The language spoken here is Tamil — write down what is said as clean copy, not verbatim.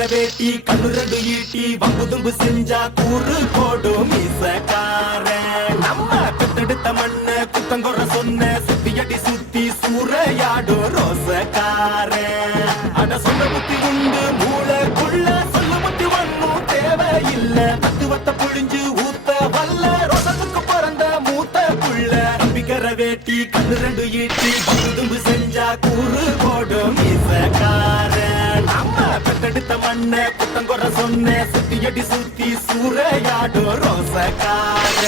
வேட்டி கண்ணுரடு ஈட்டி வம்புதும்பு செஞ்சா கூறு போடும் மீசக்கார நம்ம பெத்தெடுத்த மண்ண குத்தங்குற சொன்ன சுத்தியடி சுத்தி சூறையாடும் ரோசக்கார அட சொன்ன புத்தி உண்டு மூளைக்குள்ள சொல்ல புத்தி ஒண்ணும் தேவையில்ல தத்துவத்தை புழிஞ்சு ஊத்த வல்ல ரோசத்துக்கு பிறந்த மூத்த புள்ள நம்பிக்கிற வேட்டி கண்ணுரடு ஈட்டி வம்புதும்பு செஞ்சா கூறு போடும் மீசக்கார நம்ம பெத்தெடுத்த மண்ண குத்தங்குற சொன்ன சுத்தியடி சுத்தி சூறையாடும் ரோசக்கார